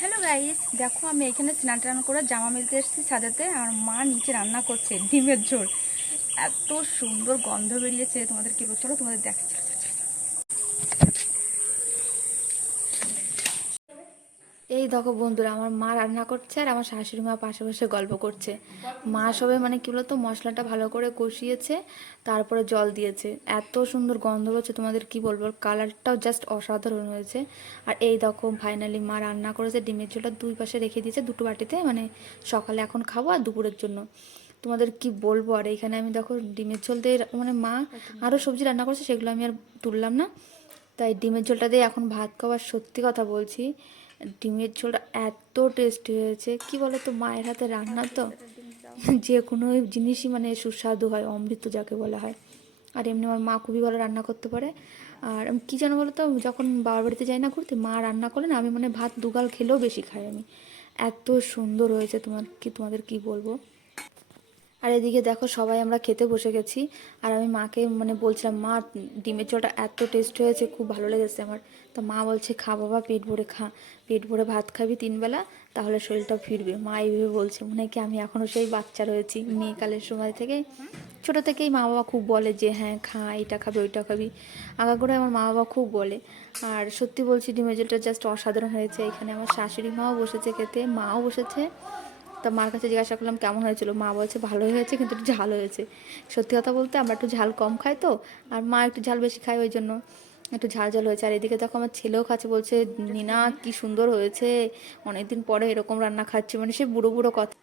Hello guys দেখো, আমি এখানে স্নান টান করে জামা মেলতে এসেছি সাজাতে আর মা নিচে রান্না করছে, ডিমের ঝোল। এত সুন্দর গন্ধ বেরিয়েছে। তোমাদের কি? চলো তোমাদের দেখাচ্ছি। এই দেখো বন্ধুরা, আমার মা রান্না করছে আর আমার শাশুড়ি মা পাশে বসে গল্প করছে। মা সবে মানে কি বলতো, মশলাটা ভালো করে কষিয়েছে, তারপরে জল দিয়েছে। এত সুন্দর গন্ধ হচ্ছে, তোমাদের কি বলব? কালারটাও জাস্ট অসাধারণ হয়েছে। আর এই দেখো ফাইনালি মা রান্না করেছে, ডিমের ঝোলটা দুই পাশে রেখে দিয়েছে, দুটো বাটিতে মানে সকালে এখন খাব আর দুপুরের জন্য। তোমাদের কি বলব? আর এখানে আমি দেখো, ডিমের ঝোল দিয়ে মানে মা আরও সবজি রান্না করেছে, সেগুলো আমি আর তুললাম না। তাই ডিমের ঝোলটা দিয়ে এখন ভাত খাওয়ার সত্যি কথা বলছি। ডিমের ঝোলটা এত টেস্টি হয়েছে। কি বলো তো মায়ের হাতে রান্না তো। যে কোনো জিনিসই মানে সুস্বাদু হয়, অমৃত যাকে বলা হয়। আর এমনি আমার মা খুবই ভালো রান্না করতে পারে। আর কী জানো বলো তো যখন বাবার বাড়িতে যাই না ঘুরতে, মা রান্না করে না, আমি মানে ভাত দুগাল খেলেও বেশি খাই আমি। এত সুন্দর হয়েছে তোমার, কি তোমাদের কি বলব? আর এদিকে দেখো সবাই আমরা খেতে বসে গেছি। আর আমি মাকে মানে বলছিলাম, মা, ডিমের ঝোলটা এত টেস্ট হয়েছে, খুব ভালো লেগেছে আমার। তো মা বলছে, খা বাবা, পেট ভরে খা। পেট ভরে ভাত খাবি তিনবেলা তাহলে শরীরটা ফিরবে। মা এইভাবে বলছে। মনে কি আমি এখনও সেই বাচ্চা রয়েছি মেয়েকালের সময় থেকে। ছোটো থেকেই মা বাবা খুব বলে যে হ্যাঁ খা এটা খাবি, ওইটা খাবি। আগা করে আমার মা বাবা খুব বলে। আর সত্যি বলছি, ডিমের ঝোলটা জাস্ট অসাধারণ হয়েছে। এখানে আমার শাশুড়ি মাও বসেছে খেতে, মাও বসেছে। তা মার কাছে জিজ্ঞাসা করলাম, কেমন হয়েছিল? মা বলছে, ভালো হয়েছে, কিন্তু একটু ঝাল হয়েছে। সত্যি কথা বলতে আমরা একটু ঝাল কম খাই তো, আর মা একটু ঝাল বেশি খায় ওই জন্য একটু ঝাল ঝাল হয়েছে। আর এদিকে দেখো আমার ছেলেও খাচ্ছে, বলছে, নিনা, কি সুন্দর হয়েছে। অনেকদিন পরে এরকম রান্না খাচ্ছি মানে সে বুড়ো বুড়ো কথা।